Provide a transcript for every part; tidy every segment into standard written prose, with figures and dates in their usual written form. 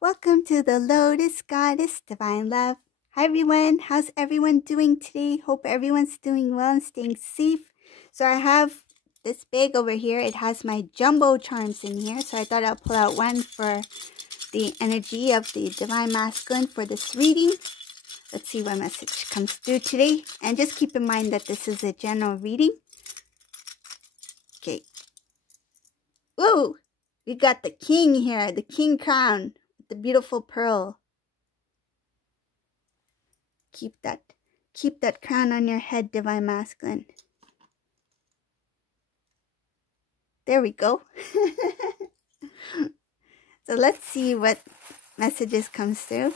Welcome to the Lotus Goddess Divine Love. Hi everyone, how's everyone doing today? Hope everyone's doing well and staying safe. So I have this bag over here. It has my jumbo charms in here. So I thought I'll pull out one for the energy of the Divine Masculine for this reading. Let's see what message comes through today. And just keep in mind that this is a general reading. Okay. Ooh, we got the king here, the king crown. The beautiful pearl. Keep that crown on your head, Divine Masculine. There we go. So let's see what messages comes through.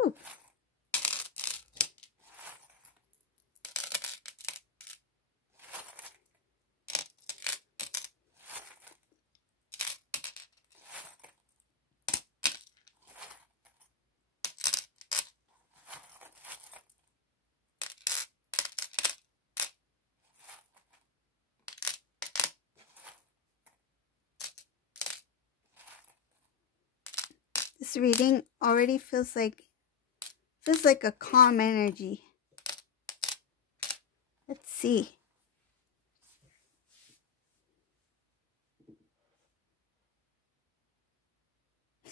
Ooh. This reading already feels like a calm energy. Let's see.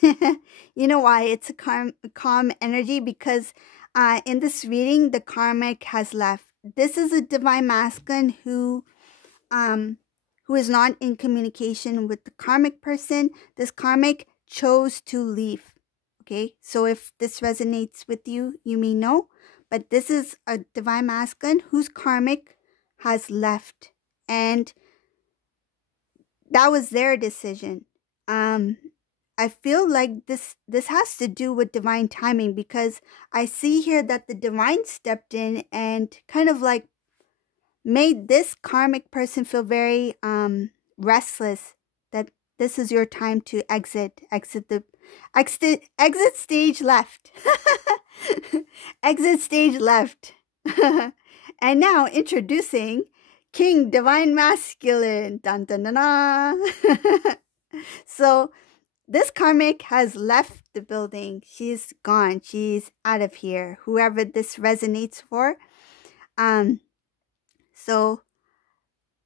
You know why it's a calm energy? Because in this reading, the karmic has left. This is a Divine Masculine who is not in communication with the karmic person. This karmic chose to leave. Okay, so if this resonates with you, you may know. But this is a Divine Masculine whose karmic has left. And that was their decision. I feel like this has to do with divine timing, because I see here that the divine stepped in and kind of like made this karmic person feel very restless, that this is your time to exit stage left. Exit stage left. And now introducing King Divine Masculine. Dun dun dun dun. So this karmic has left the building. She's gone. She's out of here. Whoever this resonates for. So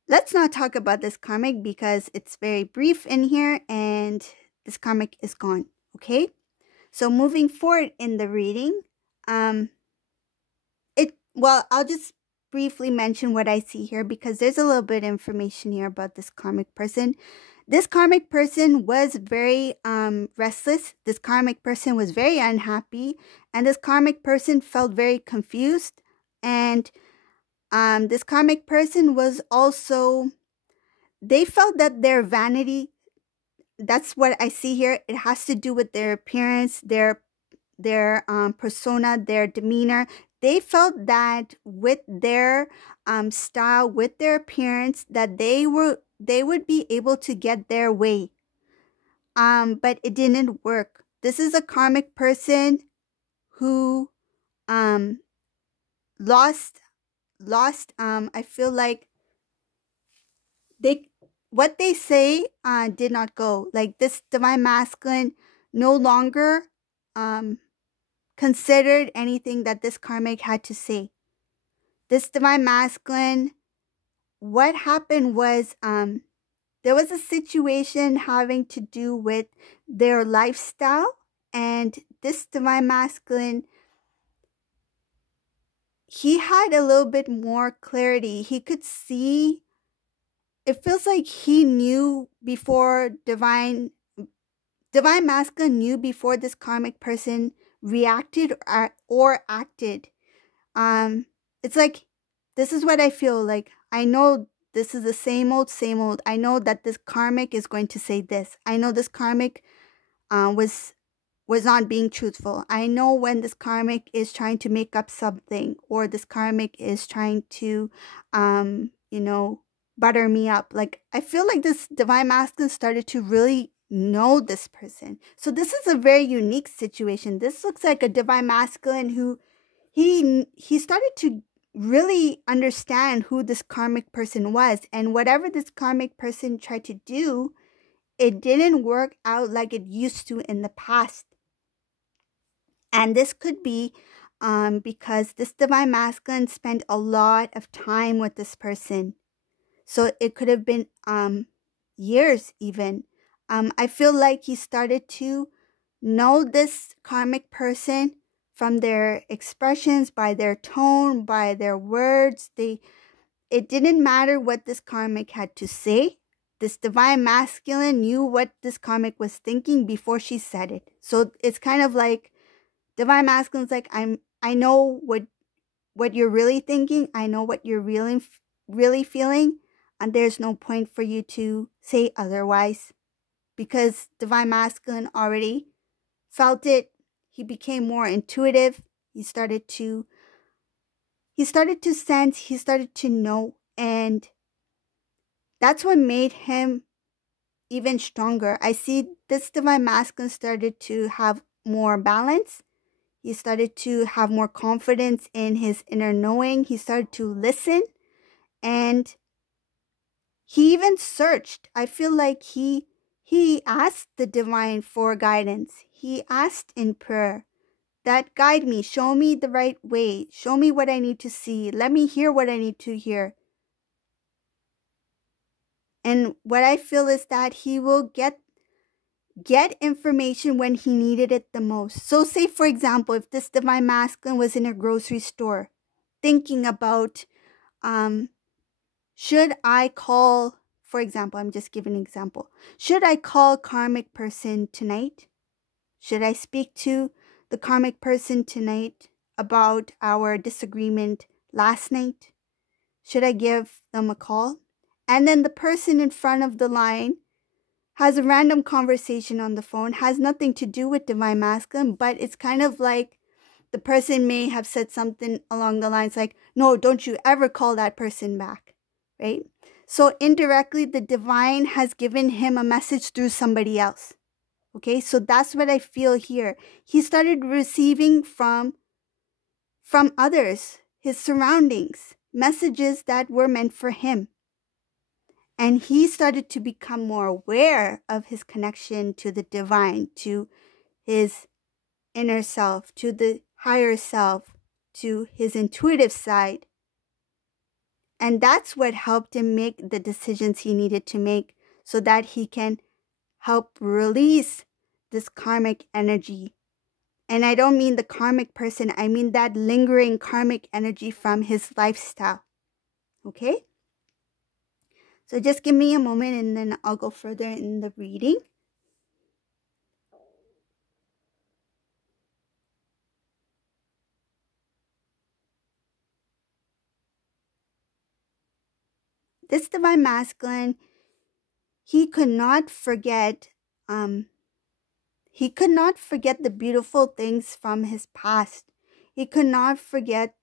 let's not talk about this karmic because it's very brief in here and this karmic is gone. Okay? So moving forward in the reading, I'll just briefly mention what I see here because there's a little bit of information here about this karmic person. This karmic person was very restless. This karmic person was very unhappy. And this karmic person felt very confused. And this karmic person was also, they felt that their vanity, that's what I see here. It has to do with their appearance, their persona, their demeanor. They felt that with their style, with their appearance, that they would be able to get their way. But it didn't work. This is a karmic person who lost I feel like what they say did not go. Like this Divine Masculine no longer considered anything that this karmic had to say. This Divine Masculine, what happened was there was a situation having to do with their lifestyle, and this Divine Masculine, he had a little bit more clarity. He could see, it feels like he knew before Divine Masculine knew before this karmic person reacted or acted. It's like, this is what I feel like. I know this is the same old. I know that this karmic is going to say this. I know this karmic was not being truthful. I know when this karmic is trying to make up something, or this karmic is trying to, butter me up. Like, I feel like this Divine Masculine started to really know this person. So this is a very unique situation. This looks like a Divine Masculine who he started to really understand who this karmic person was. And whatever this karmic person tried to do, it didn't work out like it used to in the past. And this could be because this divine masculine spent a lot of time with this person. So it could have been years even. I feel like he started to know this karmic person from their expressions, by their tone, by their words. It didn't matter what this karmic had to say. This divine masculine knew what this karmic was thinking before she said it. So it's kind of like divine masculine's like, I know what you're really thinking. I know what you're really feeling, and there's no point for you to say otherwise, because divine masculine already felt it. He became more intuitive. He started to sense, he started to know, and that's what made him even stronger. I see this divine masculine started to have more balance. He started to have more confidence in his inner knowing. He started to listen, and he even searched. I feel like he asked the divine for guidance. He asked in prayer that, guide me, show me the right way, show me what I need to see, let me hear what I need to hear. And what I feel is that he will get information when he needed it the most. So say, for example, if this divine masculine was in a grocery store thinking about, should I call, for example, I'm just giving an example. Should I call karmic person tonight? Should I speak to the karmic person tonight about our disagreement last night? Should I give them a call? And then the person in front of the line has a random conversation on the phone, has nothing to do with divine masculine, but it's kind of like the person may have said something along the lines like, no, don't you ever call that person back, right? So indirectly, the divine has given him a message through somebody else. Okay, so that's what I feel here. He started receiving from others, his surroundings, messages that were meant for him. And he started to become more aware of his connection to the divine, to his inner self, to the higher self, to his intuitive side. And that's what helped him make the decisions he needed to make so that he can help release this karmic energy. And I don't mean the karmic person, I mean that lingering karmic energy from his lifestyle. Okay? So just give me a moment and then I'll go further in the reading. This divine masculine, he could not forget the beautiful things from his past. He could not forget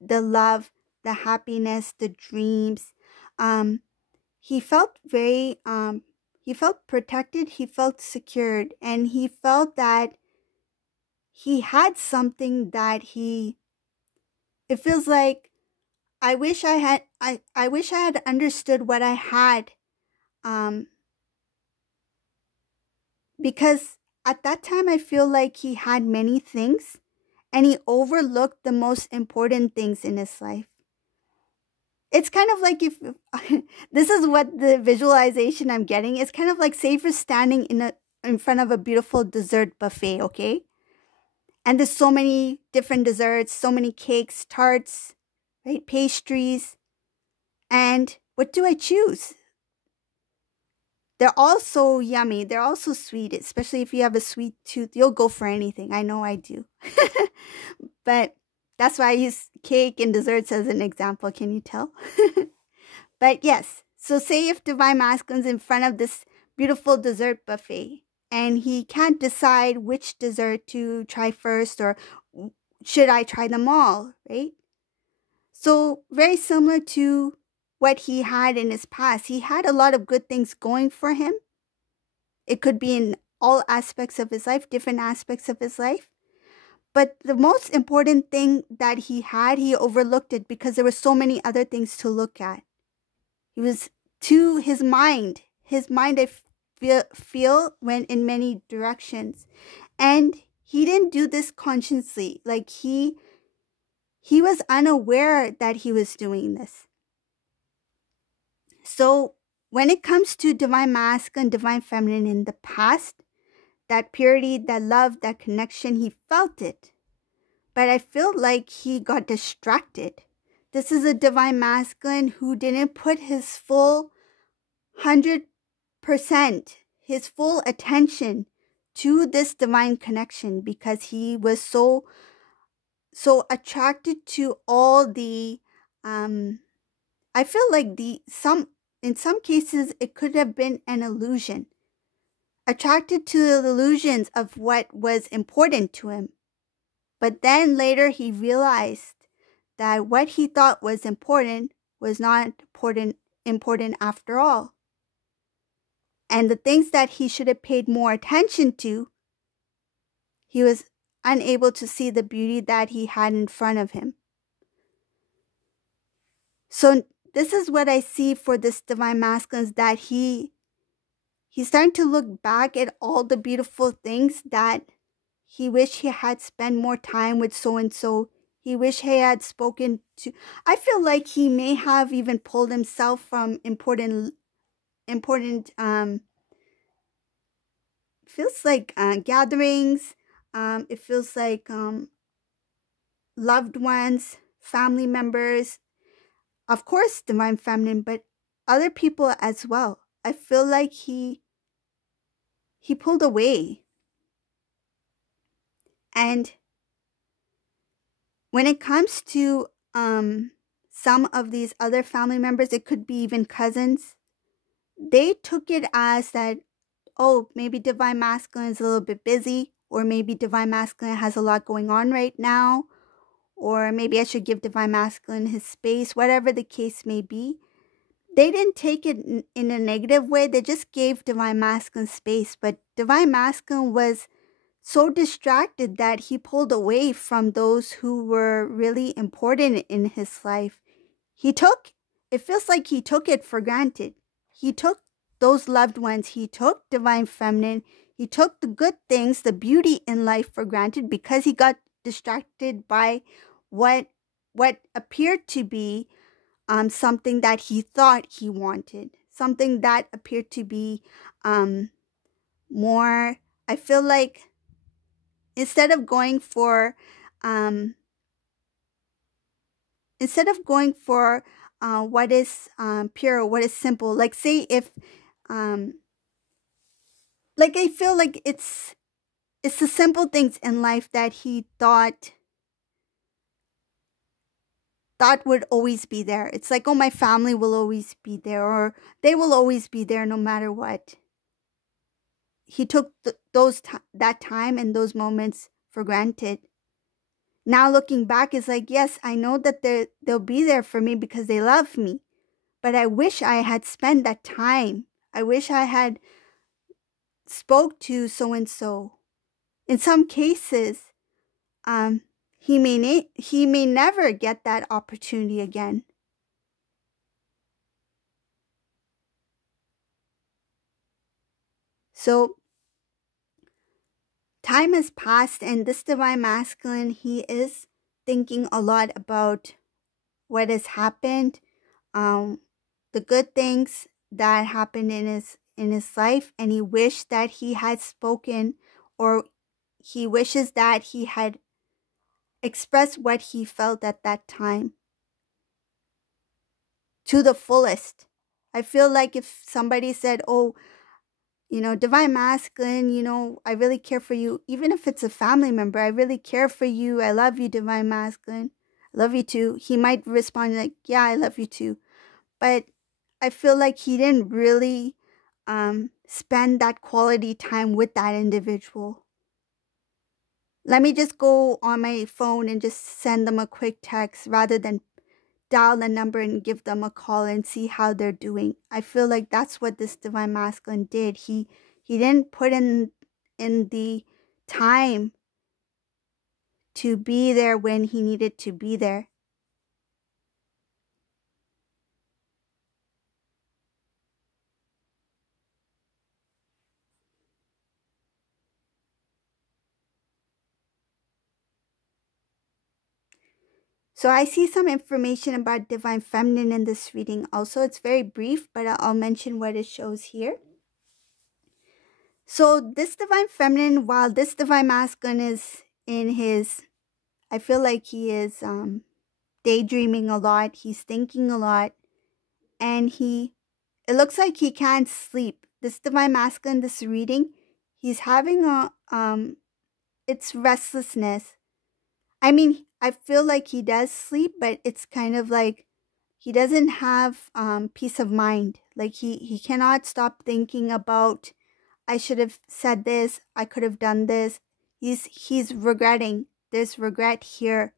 the love, the happiness, the dreams. He felt he felt protected, he felt secured, and he felt that he had something that it feels like, I wish I had understood what I had, because at that time I feel like he had many things and he overlooked the most important things in his life. It's kind of like, if this is what the visualization I'm getting, it's kind of like, say you're standing in front of a beautiful dessert buffet, okay? And there's so many different desserts, so many cakes, tarts, right? Pastries. And what do I choose? They're all so yummy. They're all so sweet, especially if you have a sweet tooth. You'll go for anything. I know I do. But that's why I use cake and desserts as an example. Can you tell? But yes, so say if divine masculine's in front of this beautiful dessert buffet and he can't decide which dessert to try first, or should I try them all, right? So very similar to what he had in his past. He had a lot of good things going for him. It could be in all aspects of his life, different aspects of his life. But the most important thing that he had, he overlooked it because there were so many other things to look at. He was to his mind. His mind, I feel went in many directions. And he didn't do this consciously. Like he was unaware that he was doing this. So when it comes to divine masculine, divine feminine in the past, that purity, that love, that connection, he felt it. But I feel like he got distracted. This is a divine masculine who didn't put his full 100%, his full attention to this divine connection because he was so attracted to all the I feel like in some cases it could have been an illusion. Attracted to the illusions of what was important to him. But then later he realized that what he thought was important was not important after all. And the things that he should have paid more attention to, he was unable to see the beauty that he had in front of him. So this is what I see for this divine masculine, is that he's starting to look back at all the beautiful things that he wished he had spent more time with so-and-so. He wished he had spoken to. I feel like he may have even pulled himself from important feels like gatherings. It feels like loved ones, family members, of course, divine feminine, but other people as well. I feel like he pulled away. And when it comes to some of these other family members, it could be even cousins, they took it as that, oh, maybe divine masculine is a little bit busy, or maybe divine masculine has a lot going on right now, or maybe I should give divine masculine his space, whatever the case may be. They didn't take it in a negative way. They just gave divine masculine space. But divine masculine was so distracted that he pulled away from those who were really important in his life. It feels like he took it for granted. He took those loved ones. He took divine feminine. He took the good things, the beauty in life for granted because he got distracted by what appeared to be something that he thought he wanted, something that appeared to be more. I feel like instead of going for what is pure, what is simple, like say if like I feel like it's the simple things in life that he thought would always be there. It's like, oh, my family will always be there, or they will always be there no matter what. He took that time and those moments for granted. Now looking back, it's like, yes, I know that they'll be there for me because they love me. But I wish I had spent that time. I wish I had spoke to so-and-so. In some cases, he may never get that opportunity again. So time has passed, and this divine masculine, he is thinking a lot about what has happened, the good things that happened in his life, and he wished that he had spoken, or he wishes that he had expressed what he felt at that time to the fullest. I feel like if somebody said, oh, divine masculine, I really care for you, even if it's a family member, I really care for you, I love you, divine masculine, I love you too, he might respond like, yeah, I love you too. But I feel like he didn't really spend that quality time with that individual. Let me just go on my phone and just send them a quick text rather than dial the number and give them a call and see how they're doing. I feel like that's what this divine masculine did. He didn't put in the time to be there when he needed to be there. So I see some information about Divine Feminine in this reading also. It's very brief, but I'll mention what it shows here. So this Divine Feminine, while this Divine Masculine is in his, I feel like he is daydreaming a lot, he's thinking a lot, and it looks like he can't sleep. This Divine Masculine, this reading, he's having it's restlessness. I mean, I feel like he does sleep, but it's kind of like he doesn't have peace of mind. Like he cannot stop thinking about, I should have said this, I could have done this. He's regretting. There's regret here.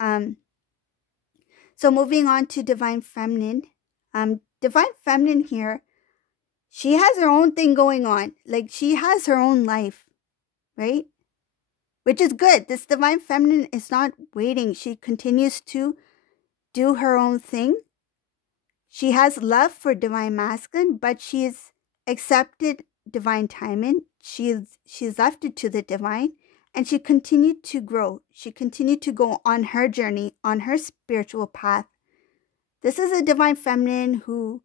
So moving on to Divine Feminine. Divine Feminine here, she has her own thing going on. Like she has her own life, right? Which is good. This Divine Feminine is not waiting. She continues to do her own thing. She has love for Divine Masculine, but she's accepted Divine Timing. She's left it to the Divine, and she continued to grow. She continued to go on her journey, on her spiritual path. This is a Divine Feminine who,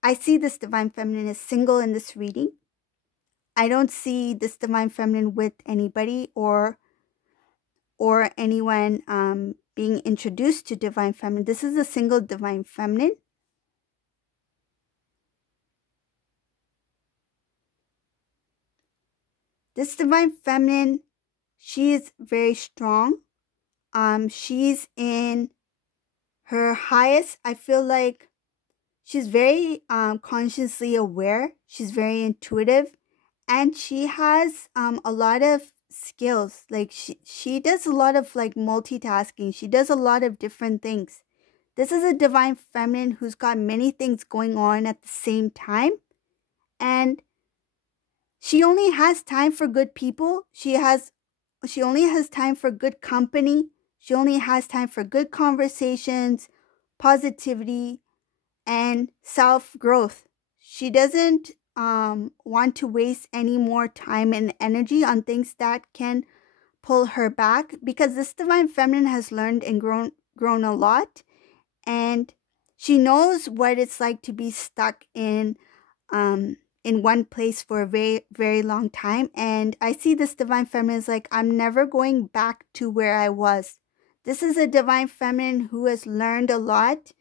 I see this Divine Feminine is single in this reading. I don't see this Divine Feminine with anybody or anyone being introduced to Divine Feminine. This is a single Divine Feminine. This Divine Feminine, she is very strong. She's in her highest. I feel like she's very consciously aware. She's very intuitive, and she has a lot of skills. Like she does a lot of like multitasking. She does a lot of different things. This is a Divine Feminine who's got many things going on at the same time, and she only has time for good people. She only has time for good company. She only has time for good conversations, positivity, and self-growth. She doesn't want to waste any more time and energy on things that can pull her back, because this Divine Feminine has learned and grown a lot, and she knows what it's like to be stuck in one place for a very, very long time. And I see this Divine Feminine as like, I'm never going back to where I was. This is a Divine Feminine who has learned a lot.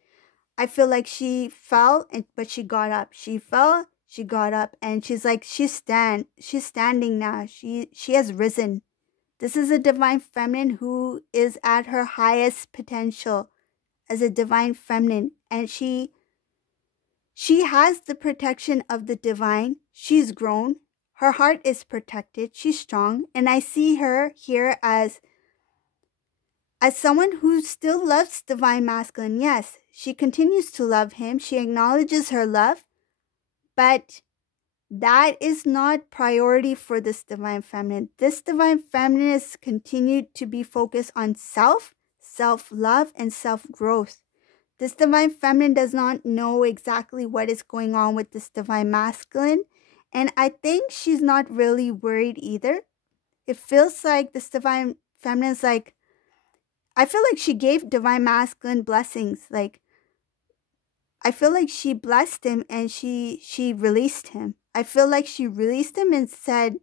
I feel like she fell, but she got up. She fell, she got up, and she's like, she's standing now. She has risen. This is a Divine Feminine who is at her highest potential as a Divine Feminine, and she has the protection of the Divine. She's grown. Her heart is protected. She's strong, and I see her here as someone who still loves Divine Masculine. Yes, she continues to love him. She acknowledges her love, but that is not priority for this Divine Feminine. This Divine Feminine is continued to be focused on self-love, and self-growth. This Divine Feminine does not know exactly what is going on with this Divine Masculine, and I think she's not really worried either. It feels like this Divine Feminine is like, I feel like she gave Divine Masculine blessings. Like, I feel like she blessed him and she released him. I feel like she released him and said,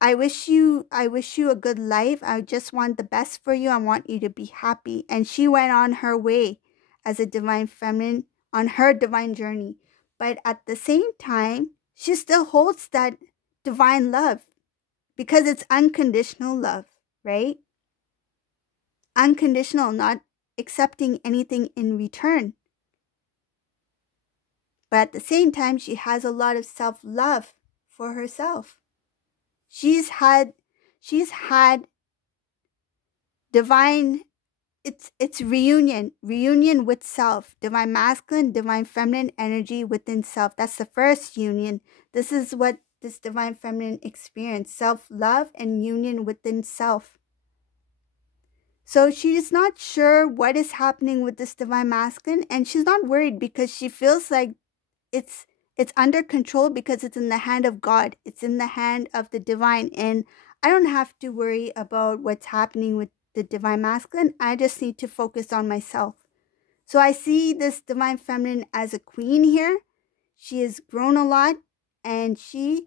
I wish you a good life. I just want the best for you. I want you to be happy. And she went on her way as a Divine Feminine on her divine journey. But at the same time, she still holds that divine love, because it's unconditional love, right? Unconditional, not accepting anything in return. But at the same time, she has a lot of self-love for herself. She's had divine, it's reunion with self, Divine Masculine, Divine Feminine energy within self. That's the first union. This is what this divine feminine experience, self-love and union within self. So she is not sure what is happening with this divine masculine, and she's not worried because she feels like it's under control because it's in the hand of God. It's in the hand of the divine, and I don't have to worry about what's happening with the divine masculine. I just need to focus on myself. So I see this divine feminine as a queen here. She has grown a lot, and she's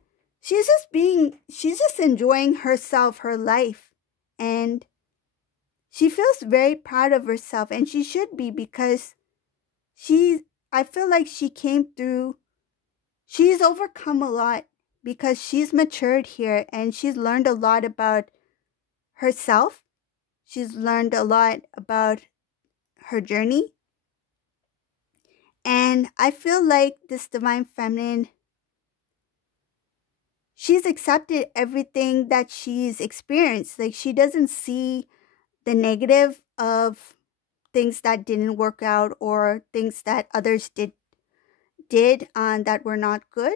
just enjoying herself, her life, and she feels very proud of herself, and she should be, because I feel like she's overcome a lot because she's matured here, and she's learned a lot about herself. She's learned a lot about her journey. And I feel like this divine feminine, she's accepted everything that she's experienced. Like, she doesn't see the negative of things that didn't work out or things that others did that were not good.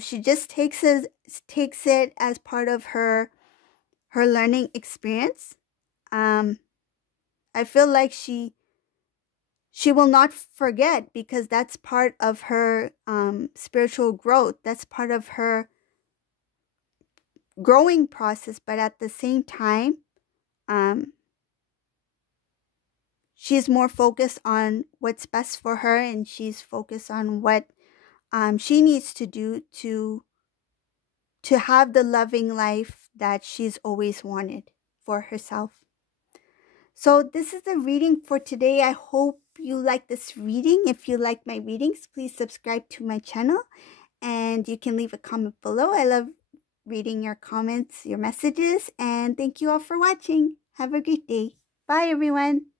She just takes it as part of her learning experience. I feel like she will not forget, because that's part of her spiritual growth. That's part of her growing process. But at the same time, she's more focused on what's best for her, and she's focused on what she needs to do to have the loving life that she's always wanted for herself. So this is the reading for today. I hope you like this reading. If you like my readings, please subscribe to my channel, and you can leave a comment below. I love reading your comments, your messages, and thank you all for watching. Have a great day. Bye, everyone.